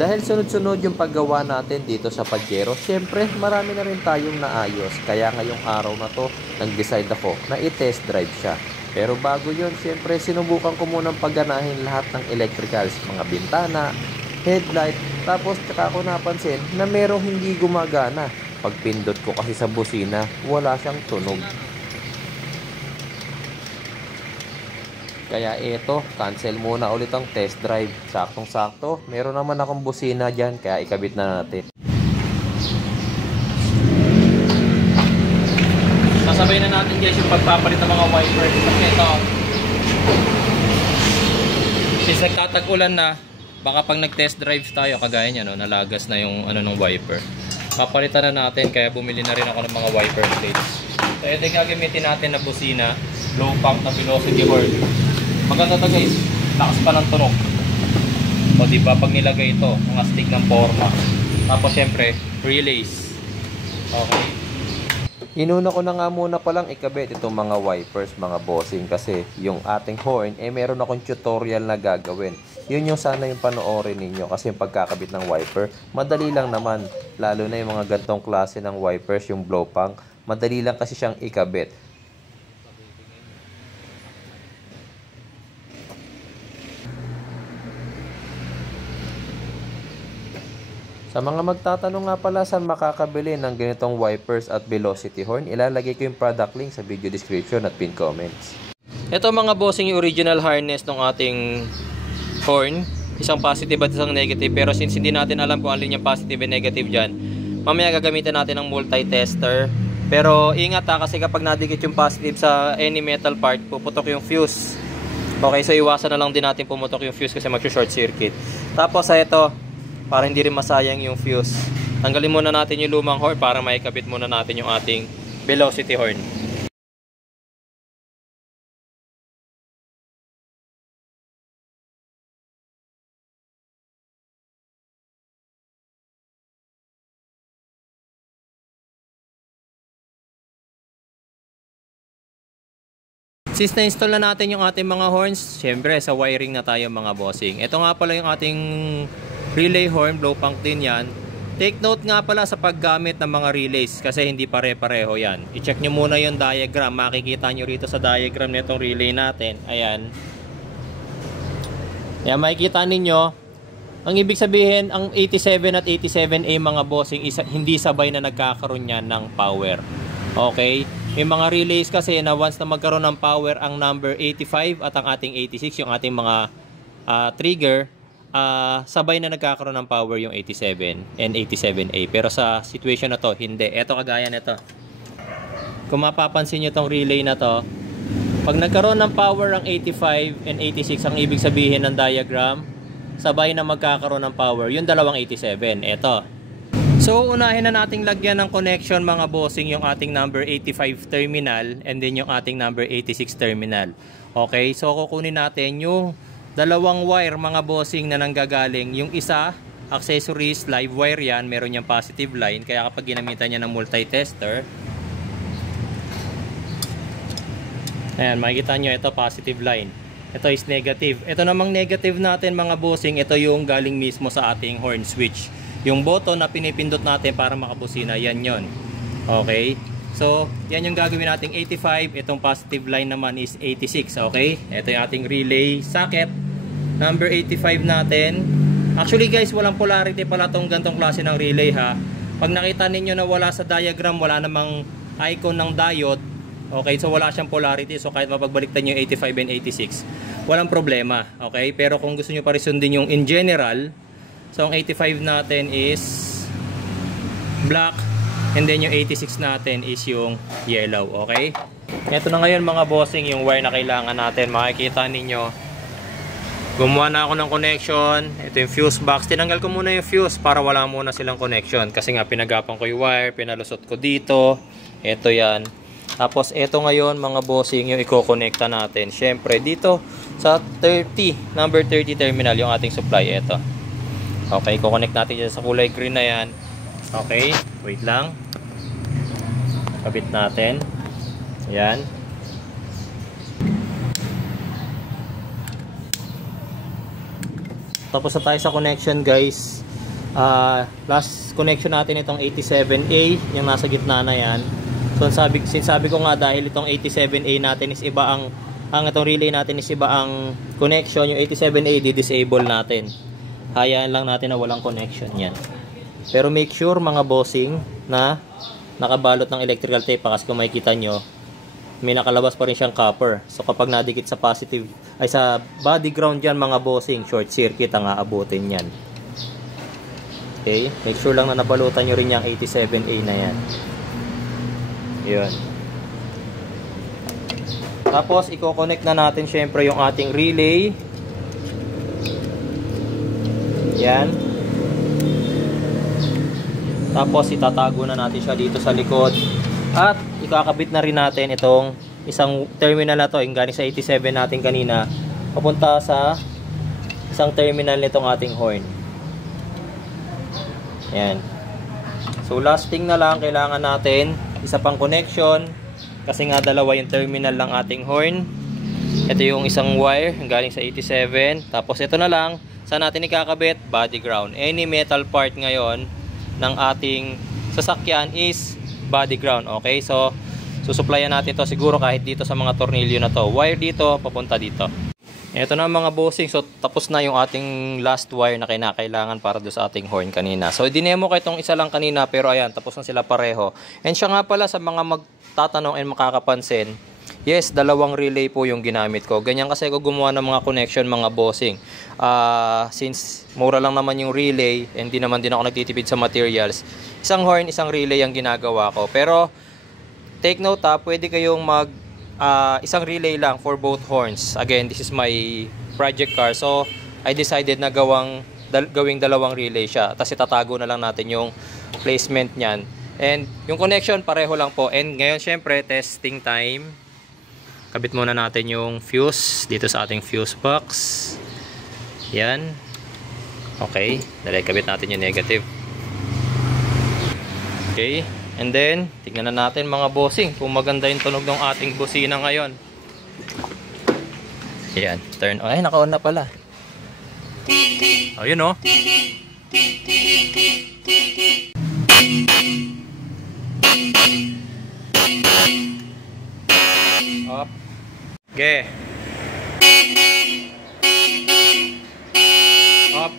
Dahil sunod-sunod yung paggawa natin dito sa Pajero, syempre marami na rin tayong naayos. Kaya ngayong araw na to, nag-decide ako na i-test drive siya. Pero bago yun, syempre sinubukan ko munang pagganahin lahat ng electricals, mga bintana, headlight, tapos tsaka ko napansin na merong hindi gumagana. Pagpindot ko kasi sa busina, wala siyang tunog. Kaya ito, cancel muna ulit ang test drive. Saktong-sakto, meron naman akong busina dyan, kaya ikabit na natin. Sasabay na natin guys yung pagpapalit ng mga wipers. Kasi ito, since nagtatag-ulan na, baka pag nag-test drive tayo, kagaya niya, no, nalagas na yung ng wiper. Papalitan na natin, kaya bumili na rin ako ng mga wiper plates. So ito yung gagamitin natin na busina, low pump na velocity horn. Maganda to guys, lakas pa ng tunog. O diba, pag nilagay ito, mga stick ng forma. Tapos syempre, relays. Okay. Inuna ko na nga muna palang ikabit itong mga wipers, mga bossing, kasi yung ating horn, meron akong tutorial na gagawin. Yun yung sana yung panoorin ninyo, kasi yung pagkakabit ng wiper, madali lang naman. Lalo na yung mga gantong klase ng wipers, yung blow punk, madali lang kasi siyang ikabit. Sa mga magtatanong nga pala saan makakabili ng ganitong wipers at velocity horn, ilalagay ko yung product link sa video description at pin comments. Ito mga bossing, yung original harness ng ating horn. Isang positive at isang negative. Pero since hindi natin alam kung alin yung positive and negative dyan, mamaya gagamitin natin ng multi-tester. Pero ingat kasi kapag nadikit yung positive sa any metal part, puputok yung fuse. Okay, so iwasan na lang din natin pumutok yung fuse kasi mag-short circuit. Tapos ito, para hindi rin masayang yung fuse, tanggalin muna natin yung lumang horn para maikabit muna natin yung ating velocity horn. Since na-install na natin yung ating mga horns, syempre sa wiring na tayo mga bossing. Ito nga pala yung ating relay horn, blow punk din yan. Take note nga pala sa paggamit ng mga relays kasi hindi pare-pareho yan. I-check nyo muna yung diagram. Makikita nyo rito sa diagram nitong relay natin. Ayan. Ayan, makikita ninyo. Ang ibig sabihin, ang 87 at 87A mga bossing, hindi sabay na nagkakaroon yan ng power. Okay? May mga relays kasi na once na magkaroon ng power ang number 85 at ang ating 86, yung ating mga trigger, sabay na nagkakaroon ng power yung 87 and 87A. Pero sa situation na to, hindi. Ito kagaya nito. Kung mapapansin nyo tong relay na to, pag nagkaroon ng power ang 85 and 86, ang ibig sabihin ng diagram, sabay na magkakaroon ng power yung dalawang 87. Ito. So unahin na nating lagyan ng connection mga bossing yung ating number 85 terminal and then yung ating number 86 terminal. Okay, so kukunin natin yung dalawang wire mga bossing na nanggagaling. Yung isa, accessories, live wire yan, meron yung positive line. Kaya kapag ginamitan niya ng multi-tester, ayan, makikita nyo ito positive line. Ito is negative. Ito namang negative natin mga bossing, ito yung galing mismo sa ating horn switch. Yung button na pinipindot natin para makabusina, yan yon. Okay? So, yan yung gagawin nating 85. Itong positive line naman is 86. Okay? Ito yung ating relay socket. Number 85 natin. Actually guys, walang polarity pala tong gantong klase ng relay ha. Pag nakita ninyo na wala sa diagram, wala namang icon ng diode. Okay? So, wala siyang polarity. So, kahit mapagbaliktad nyo yung 85 and 86, walang problema. Okay? Pero kung gusto nyo pa rin sundin yung in general, so, ang 85 natin is black and then yung 86 natin is yung yellow. Okay? Ito na ngayon mga bossing yung wire na kailangan natin. Makikita ninyo, gumawa na ako ng connection. Ito yung fuse box. Tinanggal ko muna yung fuse para wala muna silang connection. Kasi nga pinagapan ko yung wire, pinalusot ko dito. Ito yan. Tapos ito ngayon mga bossing yung i-connecta natin. Syempre dito sa 30, number 30 terminal yung ating supply. Ito. Okay, kukonect natin dyan sa kulay green na yan. Okay, wait lang. Kabit natin. Ayan. tapos na tayo sa connection guys. Last connection natin itong 87A, yung nasa gitna na yan. So sinasabi ko nga, dahil itong 87A natin is iba ang itong relay natin is iba ang connection, yung 87A di-disable natin. Hayaan lang natin na walang connection yan. Pero make sure mga bossing na nakabalot ng electrical tape, kasi kung makikita nyo, may nakalabas pa rin siyang copper. So kapag nadikit sa positive ay sa body ground yan mga bossing, short circuit ang aabutin yan. Okay, make sure lang na nabalutan nyo rin yung 87A na yan. Yun. Tapos i-connect na natin syempre yung ating relay. Yan. Tapos itatago na natin siya dito sa likod. At ikakabit na rin natin itong isang terminal na to, yung galing sa 87 natin kanina, papunta sa isang terminal nitong ating horn. Yan. So last thing na lang, kailangan natin isa pang connection, kasi nga dalawa yung terminal ng ating horn. Ito yung isang wire yung galing sa 87. Tapos ito na lang, saan natin ikakabit? Body ground. Any metal part ngayon ng ating sasakyan is body ground. Okay, so susuplayan natin to siguro kahit dito sa mga tornilyo na to. Wire dito, papunta dito. Ito na mga bossing. So tapos na yung ating last wire na kinakailangan para do sa ating horn kanina. So dinemo ko itong isa lang kanina, pero ayan, tapos na sila pareho. And siya nga pala, sa mga magtatanong and makakapansin, yes, dalawang relay po yung ginamit ko. Ganyan kasi ako gumawa ng mga connection mga bossing. Since mura lang naman yung relay, and di naman din ako nagtitipid sa materials, isang horn, isang relay ang ginagawa ko. Pero take note pwede kayong isang relay lang for both horns. Again, this is my project car, so I decided na gawing dalawang relay siya. Tapos itatago na lang natin yung placement niyan. And yung connection pareho lang po. And ngayon syempre testing time. Kabit muna natin yung fuse dito sa ating fuse box. Yan. Okay, dali kabit natin yung negative. Okay, and then tignan na natin mga bossing kung maganda yung tunog ng ating busina ngayon. Yan, turn on. Ay, naka-on na pala. Oh, yun oh. Up. Okay. Up.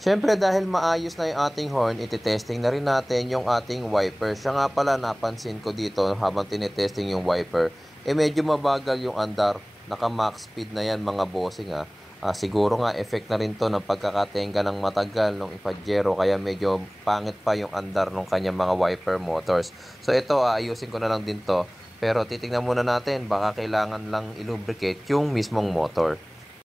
Siyempre dahil maayos na yung ating horn, ititesting na rin natin yung ating wiper. Siya nga pala, napansin ko dito habang tinetesting yung wiper, medyo mabagal yung andar. Naka max speed na yan mga bossing siguro nga effect na rin to ng pagkakatenga ng matagal nung Pajero, kaya medyo pangit pa yung andar ng kanyang mga wiper motors. So ito, ayusin ko na lang din to. Pero titingnan muna natin, baka kailangan lang ilubricate yung mismong motor.